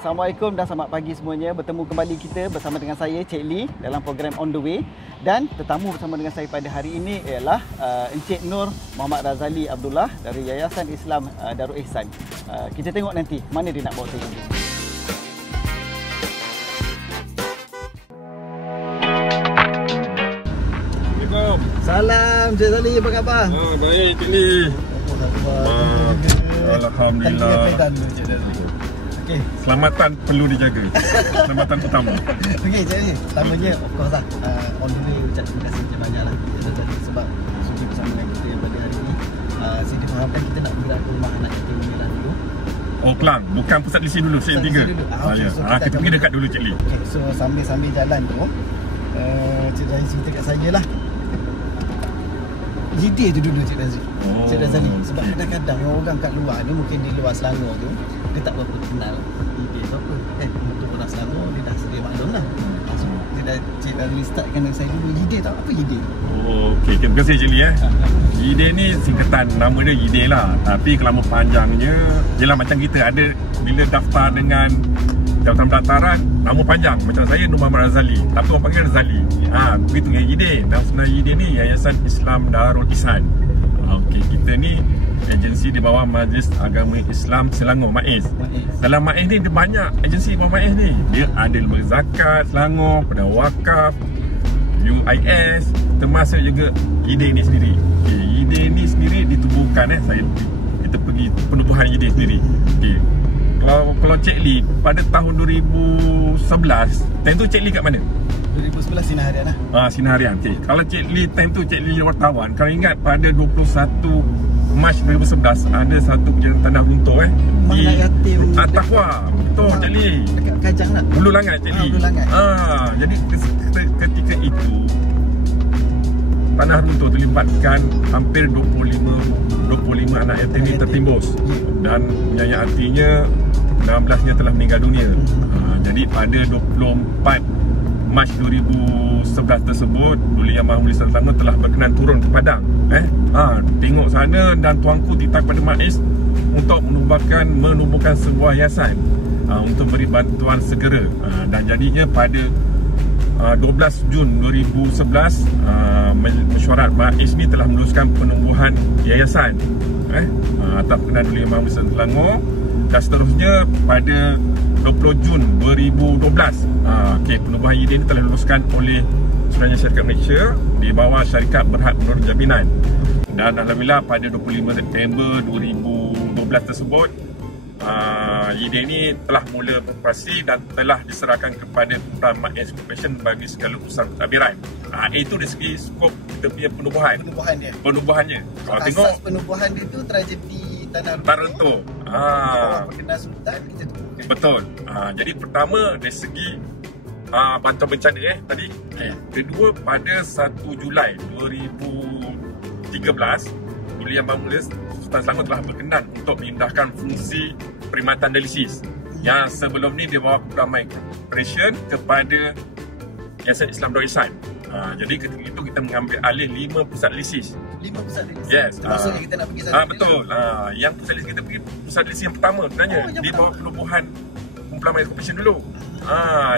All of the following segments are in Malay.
Assalamualaikum dan selamat pagi semuanya. Bertemu kembali kita bersama dengan saya, Cik Lee, dalam program On The Way. Dan tetamu bersama dengan saya pada hari ini ialah Encik Nur Muhammad Razali Abdullah dari Yayasan Islam Darul Ihsan. Kita tengok nanti mana dia nak bawa saya nanti. Assalamualaikum. Salam, Cik Razali, apa khabar? Baik, Cik Lee. Alhamdulillah. Okay. Selamatan perlu dijaga. Selamatan utama. Okey, jadi pertamanya of course lah On The Way ucap terima kasih banyak lah sebab sudi bersama dengan kita yang pada hari ini. Saya difahamkan kita nak bergerak ke rumah anak yatim Mila dulu. Oh, Kelang. Bukan Pusat Lisi dulu, Pusat 3. Okay, so kita pergi dekat dulu, Cik Lee. Okay, so sambil jalan tu Cik Razali cerita kat saya lah ide tu dulu Cik Razali. Cik Razali, sebab kadang-kadang orang kat luar ni, mungkin di luar Selangor tu, dia tak berapa kenal ide tu apa. Untuk orang Selangor dia dah sedia maklum lah. So dia dah Cik Razali startkan dengan saya dulu ide tu. Apa ide tu? Okey, terima kasih, Cik Lee. Ide ni singkatan nama dia ide lah. Tapi kelama panjangnya, jelah macam kita ada bila daftar dengan jabatan pendaftaran, nama panjang. Macam saya Nur Muhammad Razali, tapi orang panggil Razali. Begitu dengan ide. Nama sebenarnya ide ni Yayasan Islam Darul Ihsan. Okey, kita ni agensi di bawah Majlis Agama Islam Selangor, MAIS. Dalam MAIS ni dia banyak agensi bawah MAIS ni. Dia ada Lembaga Zakat Selangor, Perdana Wakaf, UIS, termasuk juga ide ni sendiri. Okay, ide ni sendiri ditubuhkan kita pergi penubuhan ide sendiri. Okay. Kalau Cik Lee pada tahun 2011, time tu Cik Lee kat mana? 2011 Sinar Harian lah. Sinar Harian. Okay. Kalau Cik Lee time tu Cik Lee wartawan, kalau ingat pada 21 Mac 2011 ada satu kejadian tanah runtuh di Taqwa. Betul, Cik Lee. Dekat Kajang lah. Hulu Langat, Cik Lee. Hulu Langat. Jadi ketika itu tanah runtuh terlibatkan hampir 25 anak yatim ini tertimbus. Dan yang artinya 16-nya telah meninggal dunia. Jadi pada 24 Mac 2011 tersebut, Duli Yang Maha Mulia Selangor telah berkenan turun ke Padang. Tengok sana dan tuanku ditang pada MAIS untuk menubuhkan sebuah yayasan untuk beri bantuan segera. Dan jadinya pada 12 Jun 2011 mesyuarat MAIS ni telah meneruskan penubuhan yayasan atas berkenan Duli Yang Maha Mulia Selangor. Dan seterusnya pada 20 Jun 2012 penubuhan ide ini telah diluluskan oleh Suruhanjaya Syarikat Malaysia di bawah Syarikat Berhad Menurun Jaminan. Dan alhamdulillah pada 25 September 2012 tersebut ide ini telah mula beroperasi dan telah diserahkan kepada Program MAIS Corporation bagi segala urusan pentadbiran. Itu dari segi skop kita punya penubuhannya. Kalau tengok asas penubuhan dia tu tragedi tanah runtuh. Perkenaan Sultan kita tu. Betul. Jadi pertama dari segi bantuan bencana tadi. Kedua, pada 1 Julai 2013 Duli Yang Maha Mulia Sultan Selangor telah berkenan untuk memindahkan fungsi perkhidmatan dialisis yang sebelum ni dia bawa Program MAIS Corporation kepada Yayasan Islam Darul Ihsan. Jadi ketika itu kita mengambil alih 5 pusat dialisis. 5 pusat dialisis? Yes. Maksudnya kita nak pergi sana? Betul. Yang pusat dialisis kita pergi pusat dialisis yang pertama sebenarnya di bawah penubuhan kumpulan MAIS Corporation dulu.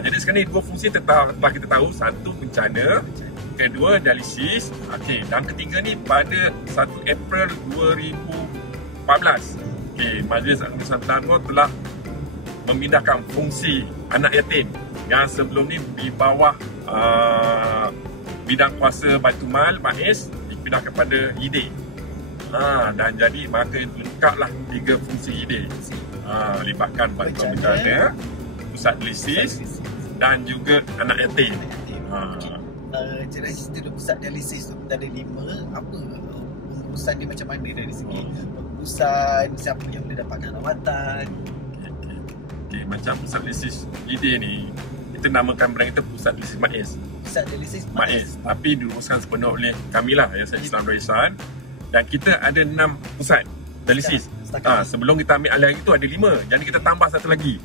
Jadi sekarang ni dua fungsi telah kita tahu. Satu bencana, kedua dialisis. Dan ketiga ni pada 1 April 2014 Majlis Agama Islam Selangor telah memindahkan fungsi anak yatim yang sebelum ni di bawah bidang kuasa Baitumal MAIS dipindah kepada IDE. Dan jadi maka itu lengkaplah 3 fungsi IDE. Libatkan bantuan bencana, pusat dialisis dan juga anak yatim. Cik Razali cerita dulu pusat dialisis tu ada 5. Apa urusan dia macam mana dari segi urusan siapa yang boleh dapatkan rawatan? Macam pusat dialisis IDE ni kita namakan brand kita pusat dialisis MAIS. Pusat dialisis MAIS, tapi diuruskan sepenuh oleh kami lah, Yayasan Islam Darul Ihsan. Dan kita ada 6 pusat dialisis. Sebelum kita ambil alih itu ada 5. Jadi kita tambah satu lagi.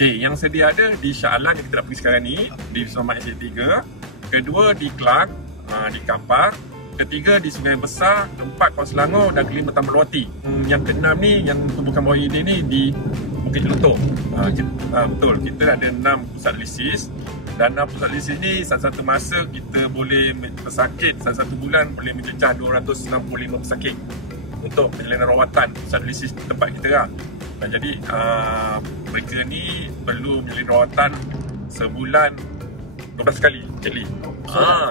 Yang sedia ada di Shah Alam yang kita nak pergi sekarang ni, di Wisma MAIS 3. Kedua di Kelang, di Kampar. ketiga di Sungai Besar, keempat Kawasan Selangor dan kelima Taman Lawati. Yang keenam ni yang tumbukan bawah ini ni di Bukit Jelutong. Betul, kita ada 6 pusat lisis. Dan 6 pusat lisis ni satu masa kita boleh pesakit satu bulan boleh mencecah 265 pesakit untuk perjalanan rawatan pusat lisis tempat kita lah. Dan jadi mereka ni perlu menjalani rawatan sebulan 12 kali, Cik Lee.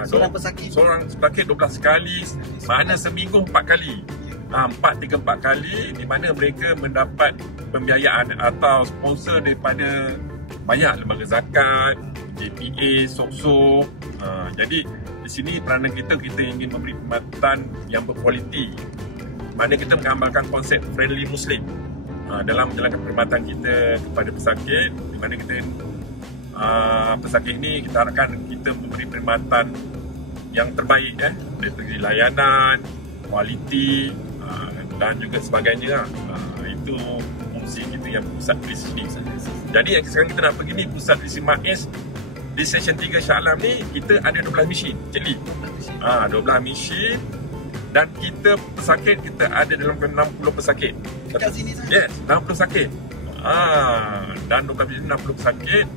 Seorang pesakit? Seorang pesakit 12 kali, mana seminggu 4 kali. 4 kali di mana mereka mendapat pembiayaan atau sponsor daripada banyak lembaga zakat, JPA, SOKSO. Jadi di sini peranan kita ingin memberi perkhidmatan yang berkualiti. Mana kita mengamalkan konsep friendly Muslim dalam menjalankan perkhidmatan kita kepada pesakit, di mana kita pesakit ini kita harapkan kita memberi perkhidmatan yang terbaik dari segi layanan, kualiti dan juga sebagainya. Itu fungsi kita yang pusat lisis ni. Jadi sekarang kita nak pergi ni pusat lisis MAIS di Seksyen 3 Shah Alam ni kita ada 12 mesin, Cik Lee. 12 mesin dan kita pesakit kita ada dalam 60 pesakit. Dekat sini saja? Yes, 60 pesakit. Dan 12 mesin 60 pesakit.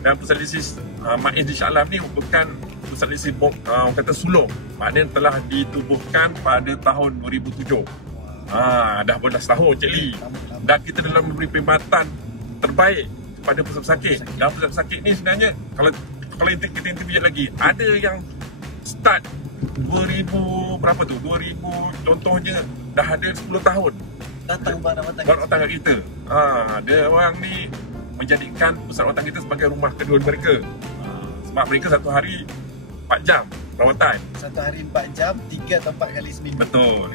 Dan pusat lisis MAIS di Shah Alam ni merupakan pusat lisis orang kata sulung. Maknanya telah ditubuhkan pada tahun 2007. Dah 12 tahun, Cik Lee. Dan kita dalam memberi perkhidmatan terbaik kepada pusat pesakit. Dan pusat pesakit ni sebenarnya kalau kita interview lagi, ada yang start 2000 berapa tu? 2000 contohnya dah ada 10 tahun datang rawatan kat kita. Ada orang ni menjadikan pusat rawatan kita sebagai rumah kedua mereka. Sebab mereka satu hari 4 jam rawatan. Satu hari 4 jam, 3 atau 4 kali seminggu. Betul.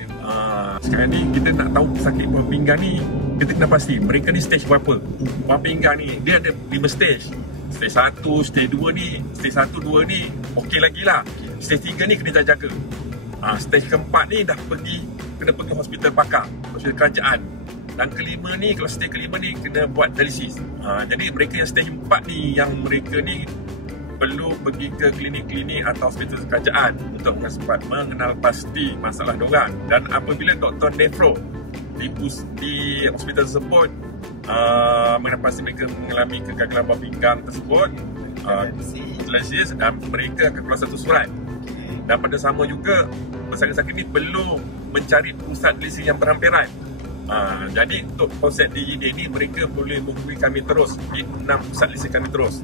Sekarang ni kita nak tahu pesakit buah pinggang ni, kita kena pasti mereka ni stage berapa. Buah pinggang ni dia ada 5 stage. Stage 1, stage 2 ni, stage 1, 2 ni okey lagi lah. Stage 3 ni kena jaga. Stage keempat ni dah kena pergi hospital pakar, hospital kerajaan. Dan kelima ni, kalau stage kelima ni kena buat dialisis. Jadi mereka yang stage 4 ni, yang mereka ni perlu pergi ke klinik-klinik atau hospital kerajaan untuk sempat mengenal pasti masalah diorang. Dan apabila doktor nefro di hospital tersebut mengenal pasti mereka mengalami kegagalan buah pinggang tersebut, dialisis, dan mereka akan keluar satu surat. Dan pada sama juga pesakit-pesakit ni perlu mencari pusat dialisis yang berhampiran. Jadi untuk konsep DID ni mereka boleh menghubungi kami terus di 6 pusat dialisis kami terus.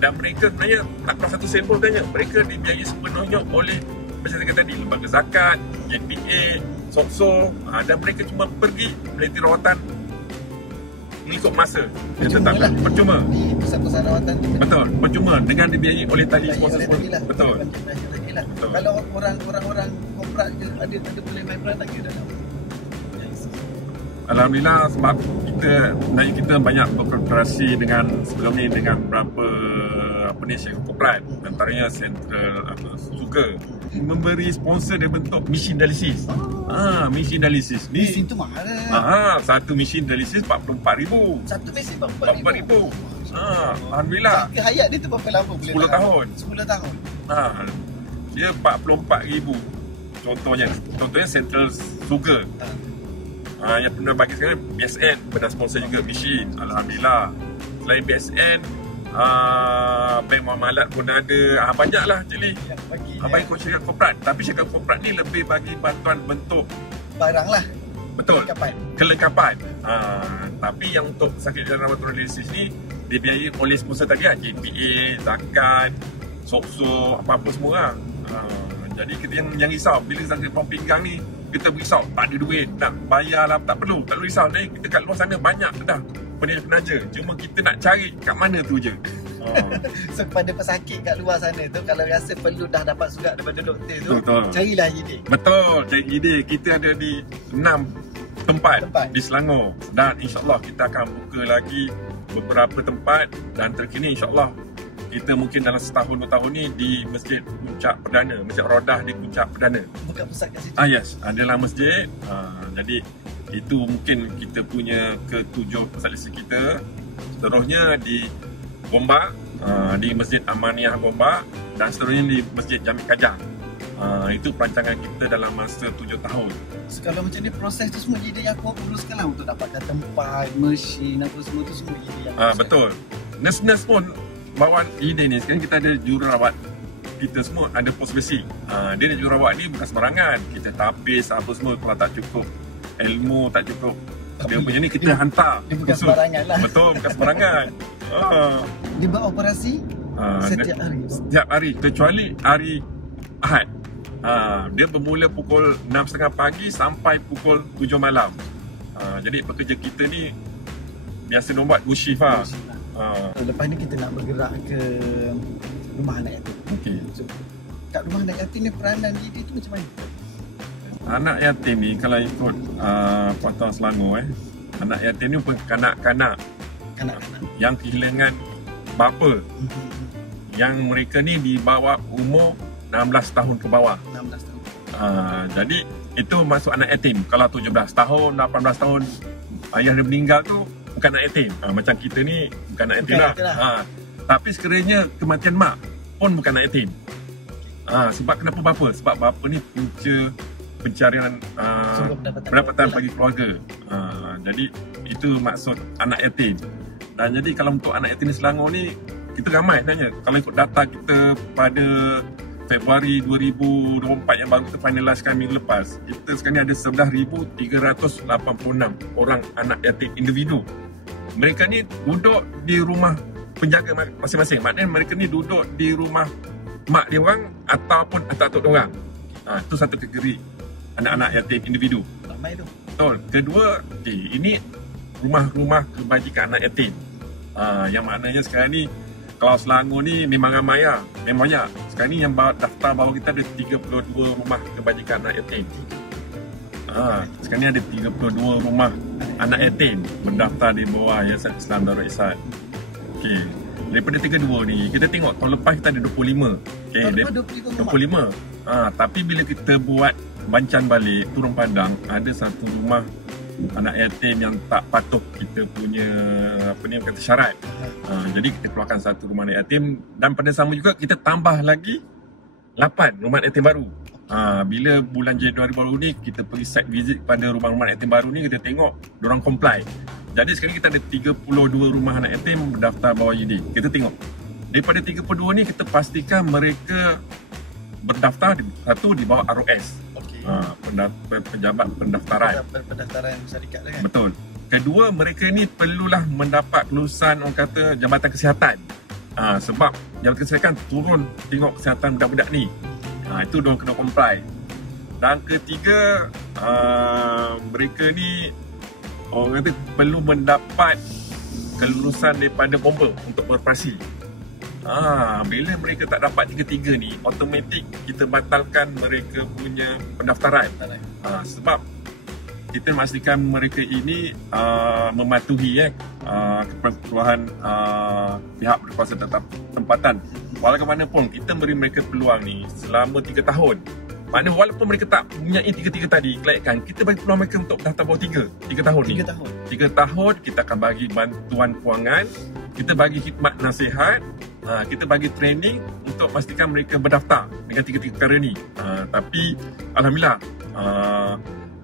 Dan mereka sebenarnya tak keluar satu sen pun sebenarnya. Mereka dibiayai sepenuhnya oleh macam saya kata tadi, lembaga zakat, JPA, SOKSO. Dan mereka cuma pergi meneliti rawatan mengikut masa yang tetapkan. Percuma. Di pusat-pusat rawatan tu. Betul, percuma dengan dibiayai oleh tali sponsor. Betul. Kalau orang-orang korporat ada boleh main peranan ke dalam? Alhamdulillah, sebab kita banyak berkooperasi dengan sebelum ni dengan beberapa syarikat korporat, antaranya Sentral Sugar memberi sponsor dia bentuk mesin dialisis. Mesin dialisis ni mesin tu mahal. Satu mesin dialisis 44,000. Satu mesin 44,000. Alhamdulillah. Hayat dia tu berapa lama? 10 tahun. 10 tahun. Dia 44,000. Contohnya Sentral Sugar. Yang pernah bagi sekarang BSN pernah sponsor juga mesin. Alhamdulillah. Selain BSN, Bank Muamalat pun ada. Banyaklah, Cik Lee. Bagi syarikat korporat. Tapi syarikat korporat ni lebih bagi bantuan bentuk barang lah. Betul. Kelengkapan. Tapi yang untuk sakit dan rawatan dialisis ni dibiayai oleh sponsor tadi lah. JPA, zakat, SOKSO, apa-apa semua lah. Jadi kita yang risau bila sakit buah pinggang ni, kita berisau tak ada duit nak bayar lah, tak perlu risau ni. Kita kat luar sana banyak dah penaja, cuma kita nak cari kat mana tu je. So kepada pesakit kat luar sana tu, kalau rasa perlu dah dapat surat daripada doktor tu, betul, carilah JD. Betul, cari JD. Kita ada di 6 tempat di Selangor, dan insyaAllah kita akan buka lagi beberapa tempat. Dan terkini insyaAllah kita mungkin dalam setahun 2 tahun ni di Masjid Puncak Perdana, Masjid Rodah di Puncak Perdana. Buka pusat kat situ? Yes, adalah masjid. Jadi itu mungkin kita punya ke-7 pusat dialisis kita. Seterusnya di Gombak, di Masjid Amaniyah Gombak, dan seterusnya di Masjid Jamik Kajang. Itu perancangan kita dalam masa 7 tahun. Kalau macam ni proses tu semua ide yang aku uruskan lah untuk dapatkan tempat, mesin apa semua tu semua ide yang Betul. Nurse-nurse pun bawa ide ni. Sekarang kita ada jururawat. Kita semua ada pos basic. Dia ada jururawat ni bukan sembarangan. Kita tapis apa semua kalau tak cukup. Ilmu tak cukup. Dia punya ni kita hantar. Dia bukan sembarangan lah. Betul, bukan sembarangan. Dia buat operasi setiap hari? Setiap hari, kecuali hari Ahad. Dia bermula pukul 6.30 pagi sampai pukul 7 malam. Jadi pekerja kita ni biasa dia buat 2 shift lah. Lepas ni kita nak bergerak ke rumah anak yatim. Okay. So, kat rumah anak yatim ni peranan diri tu macam mana? Anak yatim ni kalau ikut Patah Selangor anak yatim ni pun kanak-kanak yang kehilangan bapa. Yang mereka ni di bawah umur 16 tahun ke bawah. 16 tahun. Jadi itu masuk anak yatim. Kalau 17 tahun, 18 tahun ayah dia meninggal tu bukan anak yatim. Macam kita ni bukan anak yatim lah. Tapi sekiranya kematian mak pun bukan anak yatim. Sebab kenapa bapa? Sebab bapa ni punca pencarian pendapatan bagi keluarga. Jadi itu maksud anak yatim. Dan jadi kalau untuk anak yatim di Selangor ni kita ramai sebenarnya. Kalau ikut data kita pada Februari 2024 yang baru kita finaliskan minggu lepas, kita sekarang ni ada 11,386 orang anak yatim individu. Mereka ni duduk di rumah penjaga masing-masing. Maknanya mereka ni duduk di rumah mak dia orang ataupun atuk-atuk dia orang. Itu satu kategori anak-anak yatim individu. Ramai tu. Betul. Kedua, ini rumah-rumah kebajikan anak yatim. Yang maknanya sekarang ni kalau Selangor ni memang ramai lah. Memang banyak. Sekarang ni yang daftar bawah kita ada 32 rumah kebajikan anak yatim. Sekarang ni ada 32 rumah anak yatim mendaftar di bawah Yayasan Islam Darul Ihsan. Okey. Daripada 32 ni, kita tengok tahun lepas kita ada 25. Okey, 25. Tapi bila kita buat bancan balik, turun padang, ada satu rumah anak yatim yang tak patuh kita punya kata syarat. Jadi kita keluarkan satu rumah anak yatim dan pada sama juga kita tambah lagi 8 rumah anak yatim baru. Bila bulan Januari baru ni kita pergi site visit pada rumah-rumah anak yatim baru ni, kita tengok diorang comply. Jadi sekarang kita ada 32 rumah anak yatim berdaftar bawah UD. Kita tengok daripada 32 ni kita pastikan mereka berdaftar satu di bawah ROS. Pejabat pendaftaran. Pendaftaran syarikat kan? Betul. Kedua, mereka ni perlulah mendapat kelulusan orang kata Jabatan Kesihatan. Sebab Jabatan Kesihatan turun tengok kesihatan budak-budak ni. Itu diorang kena comply. Dan ketiga, mereka ni orang kata perlu mendapat kelulusan daripada bomba untuk beroperasi. Bila mereka tak dapat tiga-tiga ni, automatik kita batalkan mereka punya pendaftaran. Sebab kita memastikan mereka ini mematuhi keperluan pihak berkuasa tempatan. Bagaimanapun kita beri mereka peluang ni selama 3 tahun. Maknanya walaupun mereka tak mempunyai tiga-tiga tadi kelayakan, kita bagi peluang mereka untuk daftar bawah 3 tahun ni. 3 tahun kita akan bagi bantuan kewangan, kita bagi khidmat nasihat, kita bagi training untuk pastikan mereka berdaftar dengan tiga-tiga perkara ni. Tapi Alhamdulillah,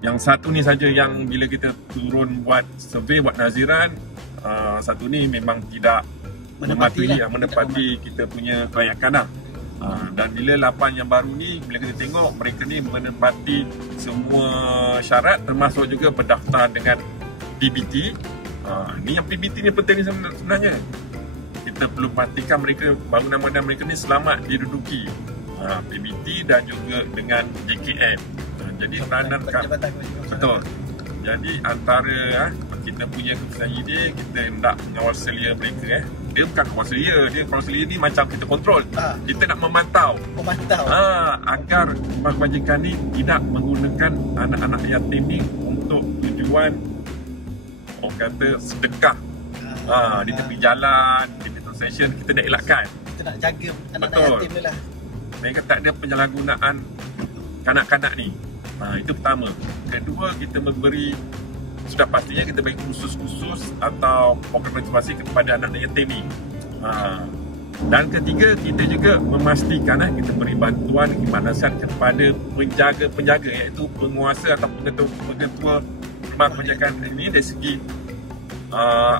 yang satu ni saja yang bila kita turun buat survey, buat naziran, satu ni memang tidak menepati kita punya kelayakan lah. Dan bila 8 yang baru ni, bila kita tengok mereka ni menepati semua syarat, termasuk juga berdaftar dengan PBT. Ni yang PBT ni penting sebenarnya. Kita perlu pastikan mereka, bangunan-bangunan mereka ni selamat diduduki. PBT dan juga dengan JKN. Jadi peranan betul. Jadi antara kita punya keputusan ide, kita hendak mengawal selia mereka. Dia bukan kawal selia, dia kawal selia ni macam kita kontrol. Kita nak memantau. Agar kebajikan ni tidak menggunakan anak-anak yatim ni untuk tujuan orang kata sedekah. Di tepi jalan, di petrol station, kita dah elakkan. Kita nak jaga anak-anak yatim ni lah. Mereka tak ada penyalahgunaan kanak-kanak ni. Itu pertama. Kedua, kita memberi, sudah pastinya kita bagi khusus-khusus atau program motivasi kepada anak-anak yatim ni. Dan ketiga, kita juga memastikan kita beri bantuan khidmatan kepada penjaga iaitu penguasa atau pengetua rumah penjagaan ini dari segi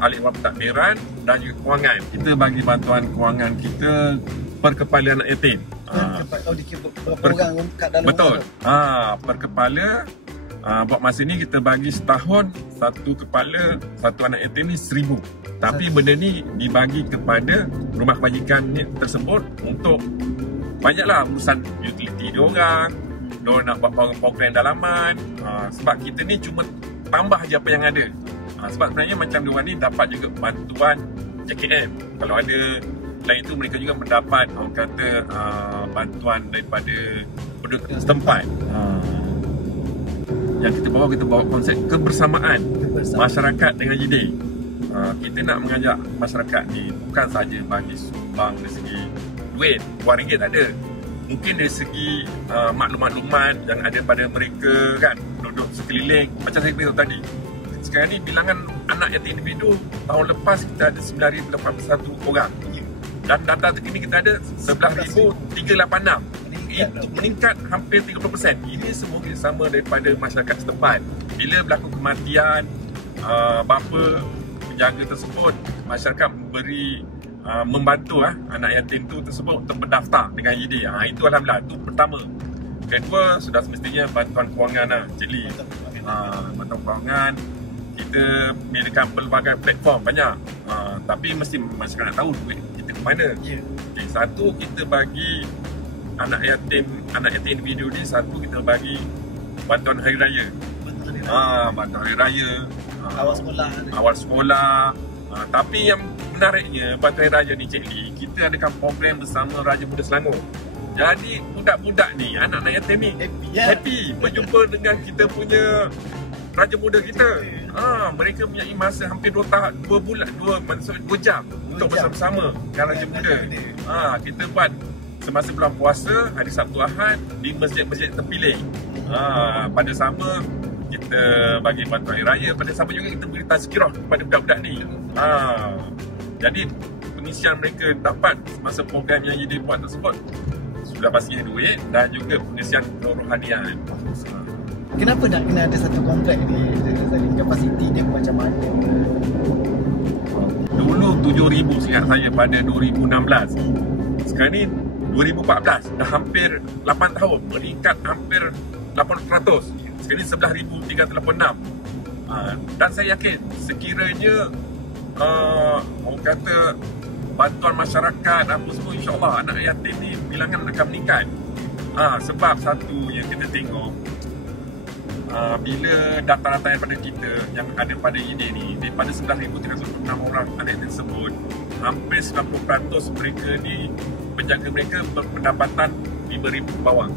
ahli pentadbiran dan juga kewangan. Kita bagi bantuan kewangan kita per kepala anak yatim. Orang kat dalam betul. Per kepala. Buat masa ni kita bagi setahun satu kepala satu anak yatim ni 1,000. Tapi benda ni dibagi kepada rumah kebajikan tersebut untuk banyaklah urusan utility diorang nak buat program dalaman. Sebab kita ni cuma tambah je apa yang ada. Sebab sebenarnya macam diorang ni dapat juga bantuan JKM. Kalau ada selain itu mereka juga mendapat orang kata bantuan daripada penduduk setempat. Yang kita bawa konsep kebersamaan masyarakat dengan JD. Kita nak mengajak masyarakat ni bukan saja bagi sumbang dari segi duit, RM1 tak ada. Mungkin dari segi maklumat-maklumat yang ada pada mereka kan, penduduk sekeliling. Macam saya beritahu tadi, sekarang ni bilangan anak yatim individu tahun lepas kita ada 9,081 orang. Dan data terkini kita ada 11,386. Itu meningkat hampir 30%. Ini semua kerjasama daripada masyarakat setempat. Bila berlaku kematian bapa penjaga tersebut, masyarakat membantu anak yatim tu tersebut untuk berdaftar dengan IED. Itu alhamdulillah, itu pertama. Kedua, sudah semestinya bantuan kewangan Cik Lee. Bantuan kewangan kita menyediakan pelbagai platform banyak. Tapi mesti masyarakat nak tahu duit kita ke mana. Okay, satu, kita bagi anak yatim individu ni, satu kita bagi bantuan hari raya. Bantuan hari raya, awal sekolah. Tapi yang menariknya bantuan hari raya ni Cik Lee, kita adakan program bersama Raja Muda Selangor. Jadi budak-budak ni, anak-anak yatim ni happy berjumpa dengan kita punya Raja Muda kita. Mereka punya masa hampir 2 jam untuk bersama-sama dengan Raja Muda. Kita buat semasa bulan puasa, hari Sabtu Ahad di masjid-masjid terpilih. Pada sama kita bagi bantuan hari raya, pada sama juga kita beri tazkirah kepada budak-budak ni. Jadi pengisian mereka dapat masa program yang dia buat tersebut sudah pastinya duit dan juga pengisian kerohanian. Kenapa nak kena ada satu komplek ni? Kapasiti dia macam mana? Dulu 7,000 seingat saya pada 2016. Sekarang ni 2014, dah hampir 8 tahun, meningkat hampir 80%. Sekarang ni 11,386. Dan saya yakin sekiranya orang kata bantuan masyarakat apa semua, insyaAllah anak yatim ni bilangan akan meningkat. Sebab satu yang kita tengok, bila data-data daripada kita yang ada pada IED ni, daripada 11,306 orang anak yatim tersebut, hampir 90% mereka ni, penjaga mereka berpendapatan 5,000 ke bawah.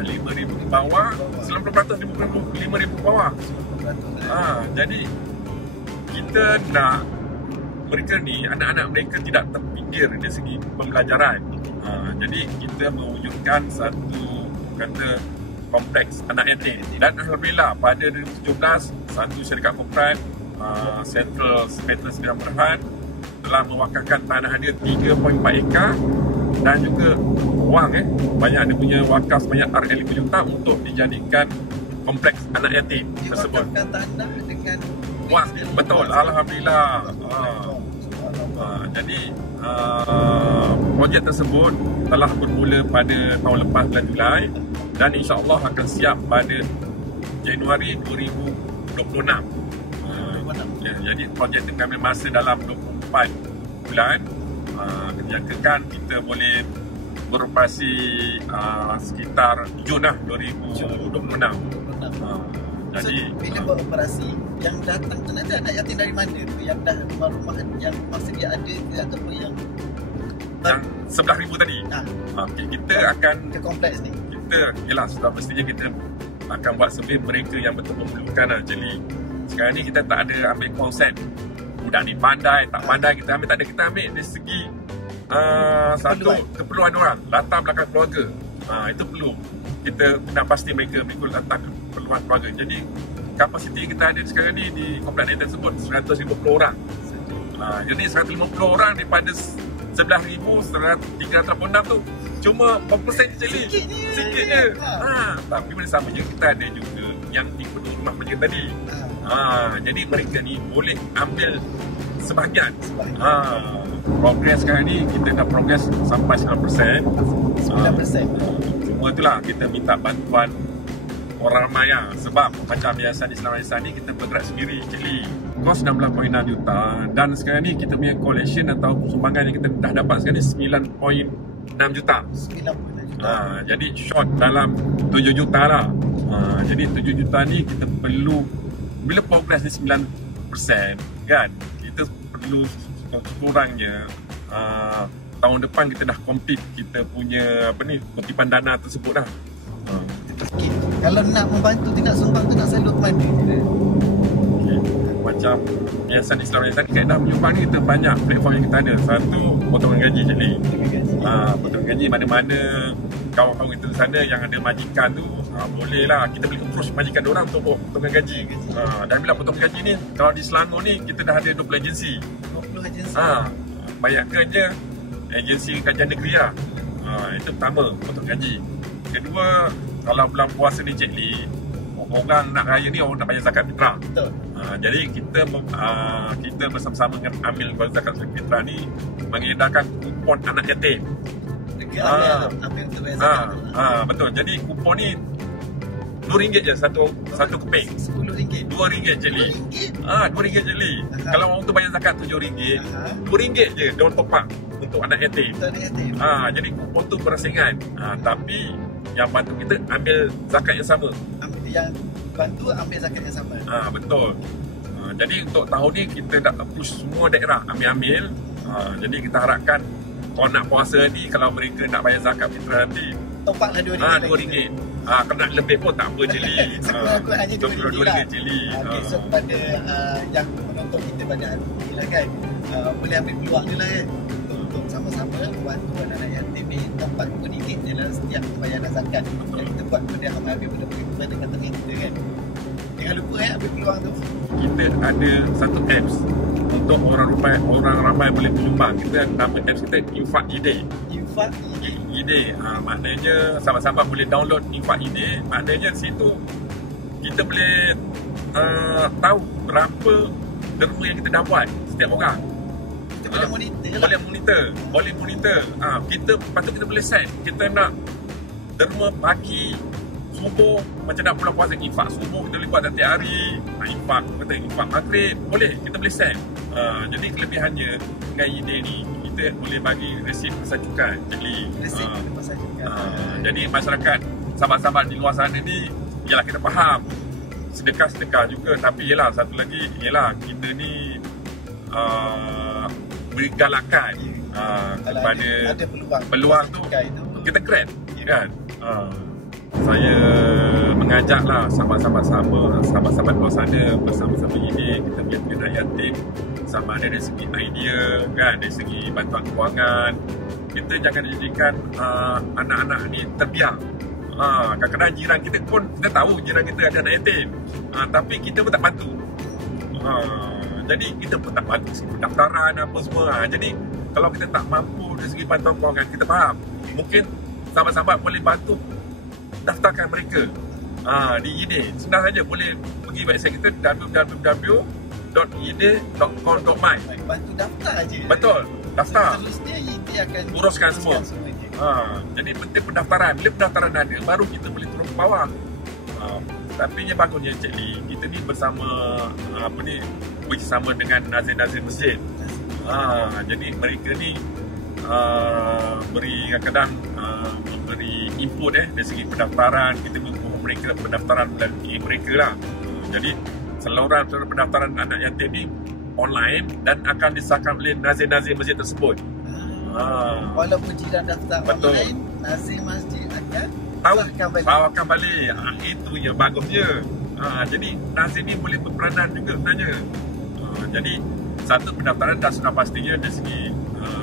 5,000 ke bawah, 90% 5,000 ke bawah. Jadi kita nak mereka ni, anak-anak mereka tidak terpinggir dari segi pembelajaran. Jadi kita mewujudkan satu kata kompleks anak yatim. Dan alhamdulillah pada 2017, satu syarikat korporat Central Spectrum Sembilan Berhad telah mewakalkan tanah dia 3.4 ekar dan juga wang banyak dia punya wakaf sebanyak RM5 juta untuk dijadikan kompleks anak yatim tersebut. Diwakafkan tanah dengan wang, betul, alhamdulillah. Jadi projek tersebut telah bermula pada tahun lepas bulan Julai dan insya-Allah akan siap pada Januari 2026. Jadi projek itu kami masa dalam 24 bulan. Dijangkakan kita boleh beroperasi sekitar Jun 2026. Jadi bila beroperasi, yang datang ternyata anak yatim dari mana tu? Yang dah rumah-rumah yang masa dia ada ke ataupun yang 11,000 tadi. Okay, kita akan ke kompleks ni. Kita ialah sudah pastinya kita akan buat survey mereka yang betul memerlukan. Jadi sekarang ni kita tak ada ambil konsep budak ni pandai tak pandai, kita ambil tak ada, kita ambil dari segi satu keperluan orang, latar belakang keluarga. Itu perlu kita nak pasti mereka mengikut latar keperluan keluarga. Jadi kapasiti kita ada sekarang ni di kompleks ini tersebut 150 orang. Jadi 150 orang daripada 11,386 tu cuma berapa persen je Cik Lee? Sikit je. Tapi pada sama je kita ada juga yang tipe rumah macam tadi. Jadi mereka ni boleh ambil sebahagian. Progres sekarang ni kita dah progres sampai 9%. 9%. Cuma itulah kita minta bantuan orang ramai lah. Sebab macam Yayasan Islam Raisan ni kita bergerak sendiri Cik Lee. Kos 16.6 juta dan sekarang ni kita punya collection atau sumbangan yang kita dah dapat sekarang ni 9.6 juta. 9.6 juta. Jadi short dalam 7 juta lah. Jadi 7 juta ni kita perlu, bila progress ni 9% kan, kita perlu kurangnya tahun depan kita dah complete kita punya kutipan dana tersebut dah. Okay. Kalau nak membantu, nak sumbang tu nak salur ke mana? Macam Yayasan Islam Raisan kaedah menyumbang ni kita banyak platform yang kita ada. Satu, potongan gaji Cik Lee. Potongan gaji mana-mana kawan-kawan kita di sana yang ada majikan tu, boleh lah kita boleh approach majikan diorang untuk potongan gaji. Dan bila potongan gaji ni, kalau di Selangor ni kita dah ada 20 agensi. 20 agensi. Banyakkannya agensi kajian negeri lah. Itu pertama, potongan gaji. Kedua, kalau bulan puasa ni Cik Lee, orang nak raya ni orang nak bayar zakat fitrah. Betul. Jadi kita bersama-sama dengan amil zakat fitrah ni mengedarkan kupon anak yatim. Ambil untuk bayar zakat. Betul. Jadi kupon ni RM2 je satu keping. RM10. RM2 Cik Lee. RM2 Cik Lee. Kalau orang tu bayar zakat RM7, RM2 je dia top up untuk anak yatim. Jadi kupon tu berasingan. Tapi yang bantu kita ambil zakat yang sama. Yang bantu ambil zakat yang sama. Betul. Jadi untuk tahun ni kita dah push semua daerah ambil. Jadi kita harapkan kalau nak puasa ni, kalau mereka nak bayar zakat fitrah nanti, top up lah RM2. Kalau nak lebih pun tak apa Cik Lee. Sekurang-kurang hanya RM2 lah. Cik Lee. So kepada yang menonton kita pada hari ni lah kan, boleh ambil peluang ni lah kan, untuk sama-sama membantu anak-anak yatim ni. Dapat RM2 je lah setiap pembayaran zakat yang kita buat pada ambil benda-benda dengan teman kita kan. Jangan lupa ambil peluang tu. Kita ada satu apps untuk orang ramai boleh menyumbang. Kita nama apps kita Infak ID. Infak ID. Maknanya sahabat-sahabat boleh download Infak ID. Maknanya di situ kita boleh tahu berapa derma yang kita dah buat setiap orang. Kita boleh monitor. Kita patut kita boleh set. Kita nak derma pagi, subuh, macam nak bulan puasa, infak subuh kita boleh buat setiap hari. Infak maghrib, boleh, kita boleh set. Jadi kelebihannya dengan ide ni, kita boleh bagi resip kesajukan. Jadi masyarakat, sahabat-sahabat di luar sana ni, ialah kita faham sedekah juga, tapi ialah satu lagi ialah kita ni beri galakan kepada ada peluang tu kita grab kan. Saya mengajaklah sahabat-sahabat luar sana bersama-sama ini kita punya anak yatim, sama ada dari segi idea kan, dari segi bantuan kewangan. Kita jangan jadikan anak-anak ni terbiar. Kadang-kadang jiran kita pun, kita tahu jiran kita ada anak yatim, tapi kita pun tak bantu. Jadi kita pun tak bantu segi pendaftaran apa semua. Jadi kalau kita tak mampu dari segi bantuan kewangan, kita faham, mungkin sahabat-sahabat boleh bantu daftarkan mereka di IDE. Senang saja, boleh pergi website kita www.ide.com.my. Bantu daftar aja. Betul, daftar. Seterusnya IDE akan uruskan semua. Jadi penting pendaftaran. Bila pendaftaran ada, baru kita boleh turun ke bawah. Tapi yang bagusnya Cik Lee, kita ni bersama bersama dengan nazir-nazir masjid. Jadi mereka ni beri kadang memberi input dari segi pendaftaran. Kita mengukur mereka pendaftaran melalui mereka lah. Jadi saluran pendaftaran anak yatim ni online dan akan disahkan oleh nazir-nazir masjid tersebut. Walaupun jiran daftar online, nazir masjid akan sahkan balik. Itu yang bagusnya. Jadi nazir ni boleh berperanan juga sebenarnya. Jadi satu pendaftaran dah sudah pastinya dari segi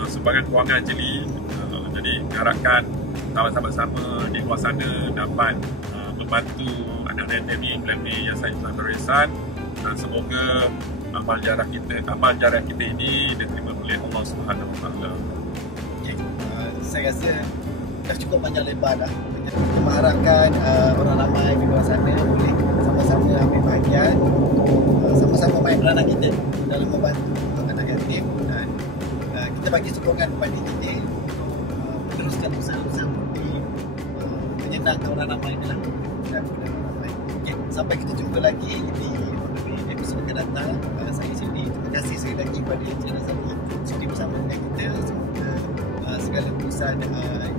sumbangan kewangan Cik Lee. Jadi harapkan sahabat-sahabat di luar sana dapat membantu anak-anak yatim ni melalui Yayasan Islam Raisan. Semoga amal jarah kita ini diterima oleh Allah Subhanahu Wa Taala. saya rasa dah cukup panjang lebar dah. Kita mengharapkan orang ramai di luar sana boleh sama-sama ambil bahagian untuk sama-sama main peranan kita dalam membantu anak yatim, dan kita bagi sokongan kepada kita meneruskan usaha-usaha seperti menyenangkan orang ramai dalam dan orang ramai. Okay, sampai kita jumpa lagi di episod akan datang. Saya Sidi, terima kasih sekali lagi kepada Encik Razali sudi bersama dengan kita. Semoga segala urusan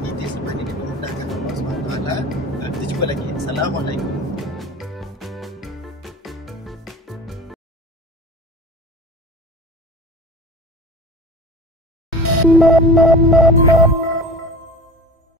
kita semua ini dimudahkan Allah SWT. Kita jumpa lagi. Assalamualaikum.